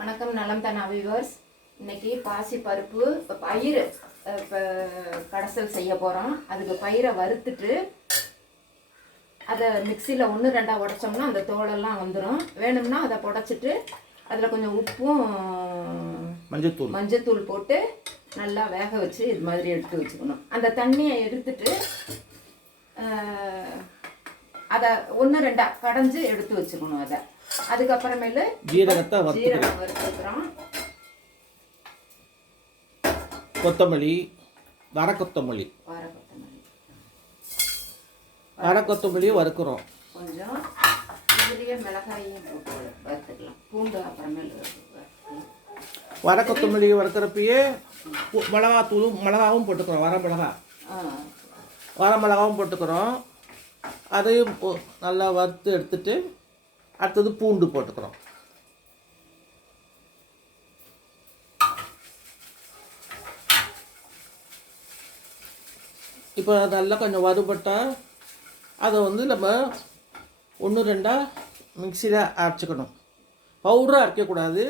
வணக்கம் நலம்தானா வியூவர்ஸ். இன்னைக்கு பாசி பருப்பு பயிறு கடசல் செய்ய போகிறோம். அதுக்கு பயிரை வறுத்துட்டு அதை மிக்சியில் 1-2 உடைச்சோம்னா அந்த தோலெல்லாம் வந்துடும். வேணும்னா அதை புடைச்சிட்டு அதில் கொஞ்சம் உப்பும் மஞ்சத்தூள் போட்டு நல்லா வேக வச்சு இது மாதிரி எடுத்து வச்சுக்கணும். அந்த தண்ணியை எடுத்துட்டு அதை 1-2 கடைஞ்சி எடுத்து வச்சுக்கணும். அதை அதுக்கப்புறமேலு ஜீரகம் வறுத்துக்கிறோம். கொத்தமல்லி, வர கொத்தமல்லி வறுக்கிறோம். கொஞ்சம் இதுலேயே மிளகாயும் போட்டு வறுத்துக்கலாம். பூண்டு அப்புறமேலு வர கொத்தமல்லி வறுக்கிறப்பயே மிளகாவும் போட்டுக்கிறோம். வர மிளகாவும் போட்டுக்கிறோம். அதையும் நல்லா வறுத்து எடுத்துட்டு அடுத்தது பூண்டு போட்டுக்கிறோம். இப்போ நல்லா கொஞ்சம் வறுபட்டால் அதை நம்ம 1-2 மிக்சியில் அரைச்சிக்கணும். பவுடராக அரைக்கக்கூடாது.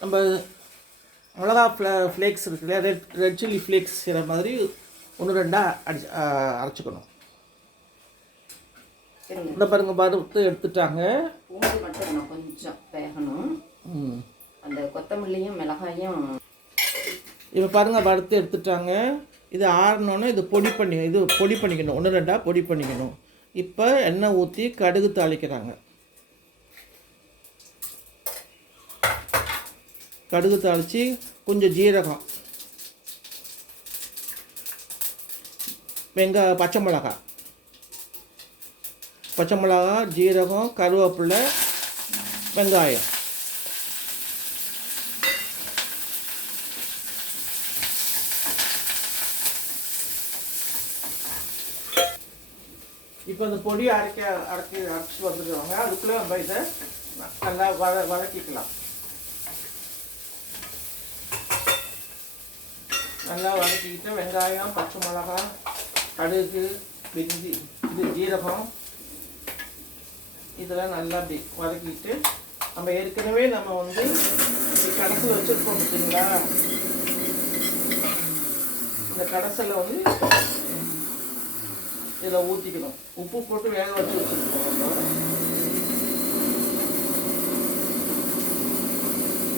நம்ம மிளகா ஃப்ளேக்ஸ் இருக்குல்ல, ரெட் சில்லி ஃப்ளேக்ஸ் செய்கிற மாதிரி 1-2 அரைச்சிக்கணும். இந்த பாருங்க, வறுத்து எடுத்துட்டாங்க. பூண்டு மட்டும் கொஞ்சம் வேகணும். அந்த கொத்தமல்லியும் மிளகாயும் இப்போ பாருங்கள் வறுத்து எடுத்துட்டாங்க. இது ஆறினோன்னே இது பொடி பண்ணிக்கணும். 1-2 பொடி பண்ணிக்கணும். இப்போ எண்ணெய் ஊற்றி கடுகு தாளிக்கிறாங்க. கடுகு தாளித்து கொஞ்சம் ஜீரகம், பச்சை மிளகா, ஜீரகம், கருவேப்பிலை, வெங்காயம். இப்போ இந்த பொடி அரைச்சி வந்துடுவாங்க. அதுக்குள்ளே நம்ம இதை நல்லா வதக்கிக்கலாம். நல்லா வதக்கிக்கிட்டு வெங்காயம், பச்சை மிளகாய், கடுகு, பிரிஞ்சி, ஜீரகம் இதெல்லாம் நல்லா அப்படி வதக்கிட்டு நம்ம ஏற்கனவே கடசல் வச்சுருக்கோம் பார்த்தீங்களா, இந்த கடசலை இதில் ஊற்றிக்கணும். உப்பு போட்டு வேக வச்சு வச்சுருக்கோம்.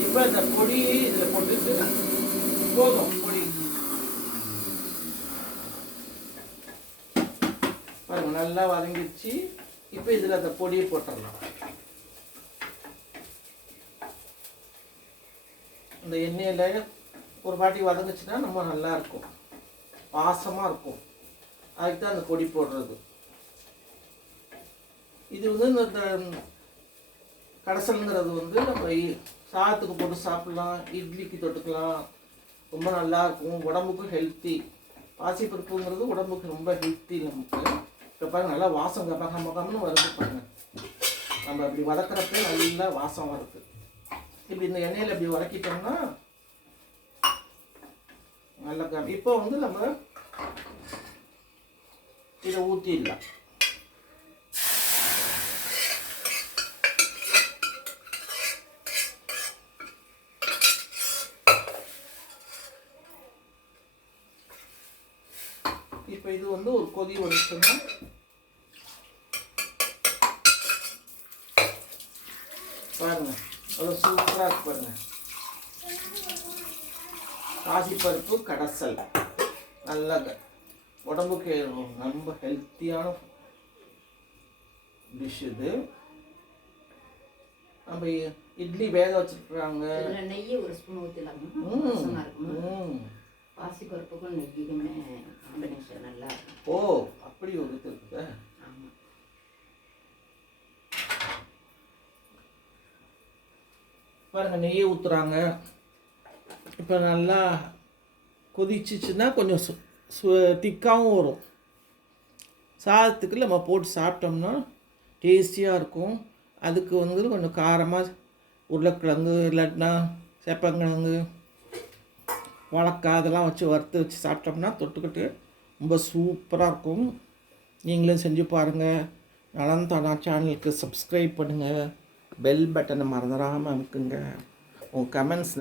இப்போ இந்த பொடியை இதில் போட்டுட்டு போதும். பொடி பாருங்கள் நல்லா வதங்கிடுச்சு. இப்போ இதில் அந்த பொடியை போட்டுடலாம். இந்த எண்ணெயில் ஒரு வாட்டி வதங்குச்சுன்னா நம்ம நல்லா இருக்கும், வாசமாக இருக்கும். அதுக்கு தான் அந்த பொடி போடுறது. இது இந்த கடசல்ங்கிறது நம்ம சாதத்துக்கு போட்டு சாப்பிட்லாம், இட்லிக்கு தொட்டுக்கலாம். ரொம்ப நல்லா இருக்கும், உடம்புக்கும் ஹெல்த்தி. பாசிப்பருப்புங்கிறது உடம்புக்கு ரொம்ப ஹெல்த்தி நமக்கு. இப்போ பாருங்கள் நல்லா வாசம் கம்மன்னு வருது பாருங்கள். நம்ம அப்படி வதக்கிறப்ப நல்லா வாசம் வருது. இப்படி இந்த எண்ணெயில் அப்படி வதக்கிட்டோம்னா நல்லா இப்போ நம்ம இதை ஊற்றிடலாம். இப்போ இது ஒரு கொதி வந்துச்சுன்னா பாருங்க, அவ்வளோ சூப்பராக இருக்கு பாருங்க. பாசிப்பருப்பு கடசல் நல்லா உடம்புக்கு ரொம்ப ஹெல்த்தியான டிஷ் இது. நம்ம இட்லி வேக வச்சுருக்குறாங்க. நெய்யை ஒரு ஸ்பூன் ஊற்றிடலாம். பாசிப்பருப்புக்கும் நெய்யுமே காம்பினேஷன் நல்லா இருக்கும். ஓ, அப்படி ஒரு இது இருக்குதா? ஆமாம். பாருங்க, நெய்யை ஊற்றுறாங்க. இப்போ நல்லா கொதிச்சிச்சுன்னா கொஞ்சம் திக்காகவும் வரும். சாதத்துக்கு நம்ம போட்டு சாப்பிட்டோம்னா டேஸ்டியாக இருக்கும். அதுக்கு கொஞ்சம் காரமாக உருளைக்கிழங்கு, இல்லாட்டினா சேப்பங்கிழங்கு, வாழைக்காய் அதெல்லாம் வச்சு வறுத்து வச்சு சாப்பிட்டோம்னா தொட்டுக்கிட்டு ரொம்ப சூப்பராக இருக்கும். நீங்களும் செஞ்சு பாருங்கள். நலம்தானா சேனலுக்கு சப்ஸ்கிரைப் பண்ணுங்கள், பெல் பட்டனை மறந்துடாமல் அமுக்குங்க. உங்கள் கமெண்ட்ஸ்